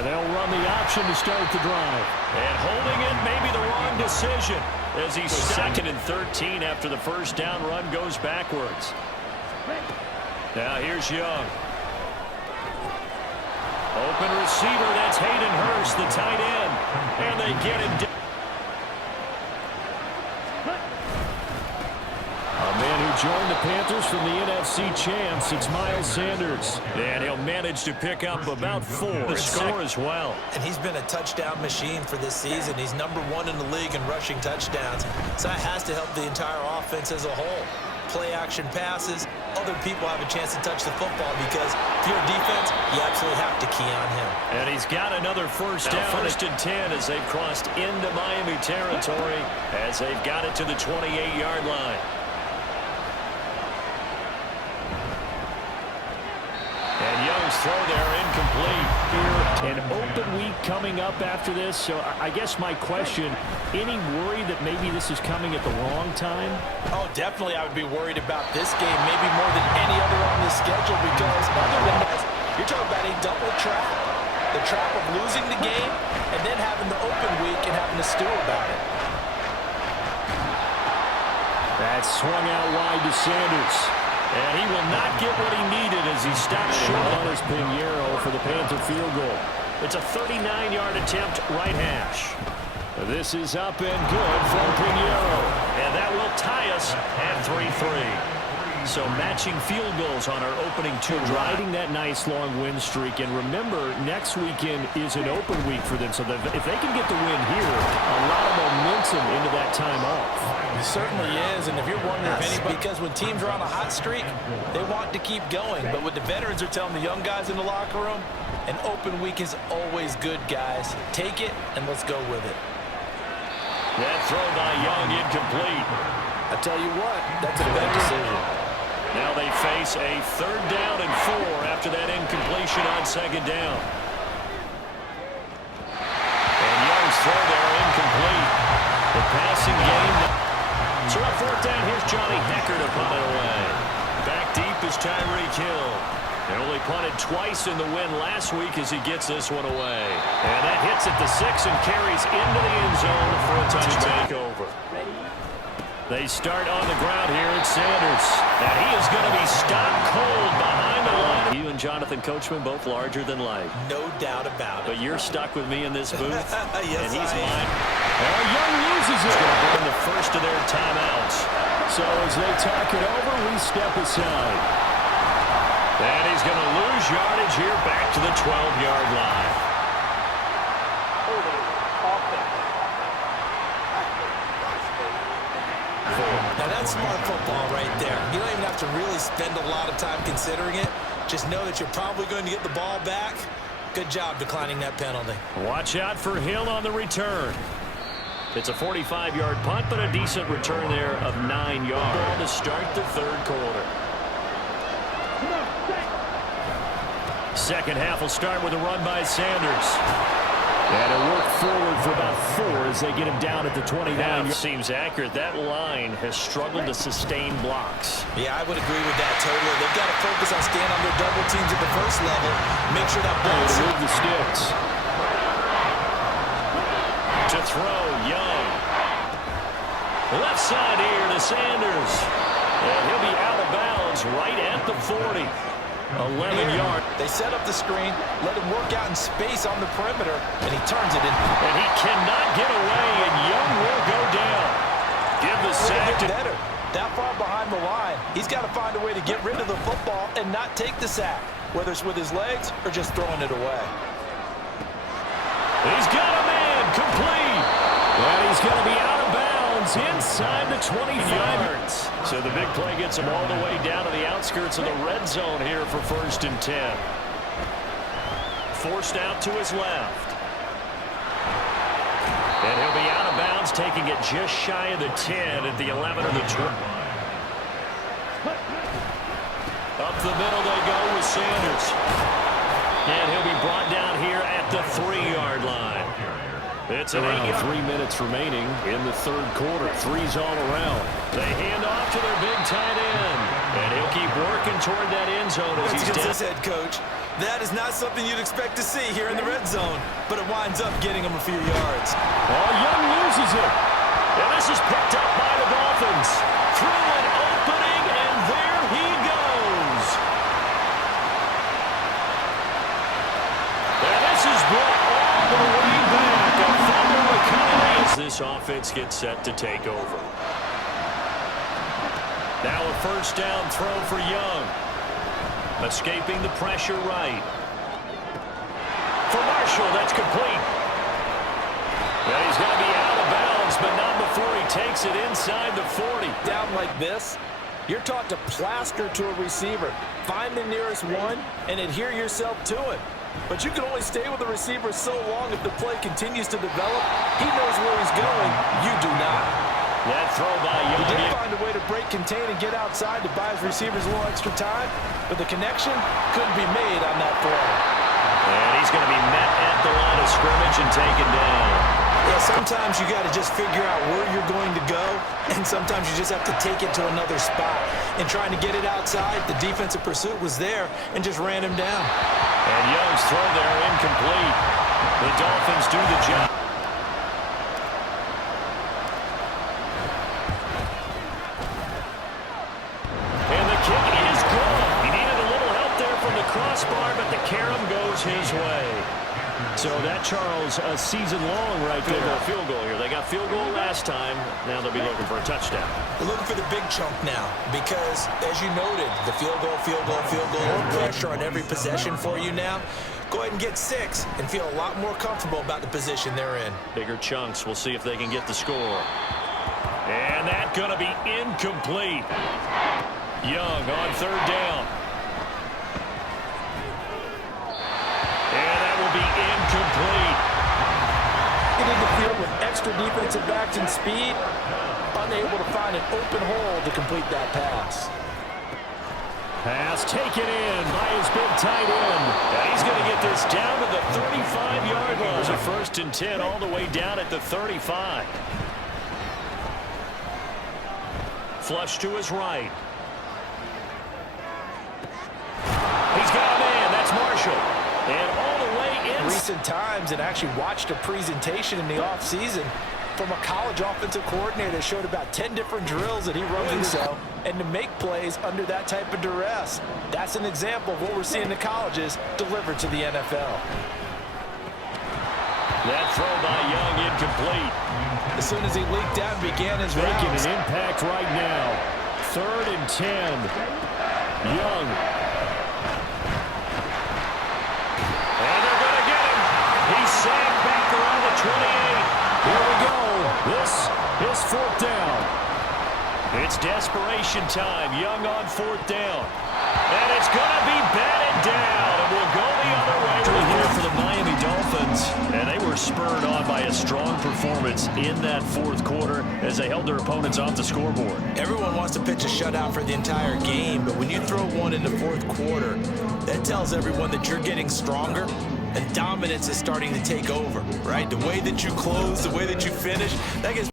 And they'll run the option to start the drive. And holding it may be the wrong decision as he's second and 13 after the first down run goes backwards. Now here's Young. Open receiver, that's Hayden Hurst, the tight end. And they get him down. A man who joined the Panthers from the NFC champs, it's Miles Sanders. And he'll manage to pick up about 4 to score as well. And he's been a touchdown machine for this season. He's #1 in the league in rushing touchdowns. So that has to help the entire offense as a whole. Play action passes, other people have a chance to touch the football because if you're a defense, you absolutely have to key on him. And he's got another first down. First and 10 as they've crossed into Miami territory as they've got it to the 28-yard line. And Young's throw there incomplete. An open week coming up after this, so I guess my question, any worry that maybe this is coming at the wrong time? Oh, definitely I would be worried about this game, maybe more than any other on this schedule, because other than that, you're talking about a double trap. The trap of losing the game and then having the open week and having to stew about it. That swung out wide to Sanders. And he will not get what he needed as he stops short on his Pinheiro for the Panther field goal. It's a 39-yard attempt, right hash. This is up and good from Pinheiro. And that will tie us at 3-3. So matching field goals on our opening 2 drive. Riding that nice long win streak. And remember, next weekend is an open week for them. So that if they can get the win here, a lot of momentum into that time off. It certainly is. And if you're wondering if anybody, because when teams are on a hot streak, they want to keep going. But what the veterans are telling the young guys in the locker room, an open week is always good, guys. Take it and let's go with it. That throw by Young incomplete. I tell you what, that's a bad decision. Now they face a 3rd down and 4 after that incompletion on 2nd down. And Young's throw there incomplete. The passing game. So on 4th down, here's Johnny Hecker to punt it away. Back deep is Tyreek Hill. They only punted twice in the win last week as he gets this one away. And that hits at the 6 and carries into the end zone for a touchdown. Over. They start on the ground here at Sanders. And he is going to be stopped cold behind the line. You and Jonathan Coachman both larger than life. No doubt about it. But you're stuck with me in this booth. Yes, and he's mine. Young loses it. He's going to burn the first of their timeouts. So as they talk it over, we step aside. And he's going to lose yardage here back to the 12-yard line. Now that's smart football right there. You don't even have to really spend a lot of time considering it. Just know that you're probably going to get the ball back. Good job declining that penalty. Watch out for Hill on the return. It's a 45-yard punt, but a decent return there of 9 yards to start the 3rd quarter. Second half will start with a run by Sanders. And a work forward for about 4 as they get him down at the 29. Seems accurate. That line has struggled to sustain blocks. Yeah, I would agree with that totally. They've got to focus on staying on their double teams at the first level. Make sure that ball move the sticks. To throw, Young. Left side here to Sanders. And he'll be out of bounds right at the 40. 11 yards. They set up the screen, let him work out in space on the perimeter, and he turns it in. And he cannot get away, and Young will go down. Give the sack to better. That far behind the line, he's got to find a way to get rid of the football and not take the sack, whether it's with his legs or just throwing it away. He's got a man complete. And he's going to be out of bounds inside the 25 yards. So the big play gets him all the way down to the outskirts of the red zone here for 1st and 10. Forced out to his left. And he'll be out of bounds, taking it just shy of the 10 at the 11 or the 12. Up the middle they go with Sanders. And he'll be brought down here at the 3-yard line. It's an 3 minutes remaining in the 3rd quarter. 3's all around. They hand off to their big tight end. And he'll keep working toward that end zone as he's down. Head coach. That is not something you'd expect to see here in the red zone, but it winds up getting him a few yards. Oh, Young loses it. And this is picked up by the Dolphins. Through an opening, and there he goes. And this is brought all the way back. A fumble recovery as this offense gets set to take over. Now a first down throw for Young. Escaping the pressure right. For Marshall, that's complete. And he's going to be out of bounds, but not before he takes it inside the 40. Down like this, you're taught to plaster to a receiver. Find the nearest one and adhere yourself to it. But you can only stay with the receiver so long if the play continues to develop. He knows where he's going. You do not. That throw by Young. He did find a way to break, contain, and get outside to buy his receivers a little extra time, but the connection couldn't be made on that throw. And he's going to be met at the line of scrimmage and taken down. Yeah, sometimes you got to just figure out where you're going to go, and sometimes you just have to take it to another spot. And trying to get it outside, the defensive pursuit was there and just ran him down. And Young's throw there incomplete. The Dolphins do the job. And the kick is good. He needed a little help there from the crossbar, but the carom goes his way. So that, Charles, a season long right there. Field goal here. They got field goal last time. Now they'll be looking for a touchdown. We're looking for the big chunk now because, as you noted, the field goal, more pressure on every possession for you now. Go ahead and get 6 and feel a lot more comfortable about the position they're in. Bigger chunks. We'll see if they can get the score. And that's going to be incomplete. Young on third down. And that will be incomplete. Get in the field with extra defensive backs and speed, unable to find an open hole to complete that pass. Pass taken in by his big tight end. And he's going to get this down to the 35-yard line. There's a 1st and 10 all the way down at the 35. Flush to his right. He's got a man. That's Marshall. And all the way in. Recent times, and actually watched a presentation in the offseason from a college offensive coordinator that showed about 10 different drills that he runs so, and to make plays under that type of duress. That's an example of what we're seeing in the colleges delivered to the NFL. That throw by Young incomplete. As soon as he leaked out and began his Making routes. an impact right now. 3rd and 10. Young. And they're going to get him. He's sacked back around the 28. Here we go. This is 4th down. It's desperation time. Young on 4th down. And it's going to be batted down. It will go the other way. Here for the Miami Dolphins. And they were spurred on by a strong performance in that 4th quarter as they held their opponents off the scoreboard. Everyone wants to pitch a shutout for the entire game, but when you throw one in the 4th quarter, that tells everyone that you're getting stronger and dominance is starting to take over, right? The way that you close, the way that you finish, that gets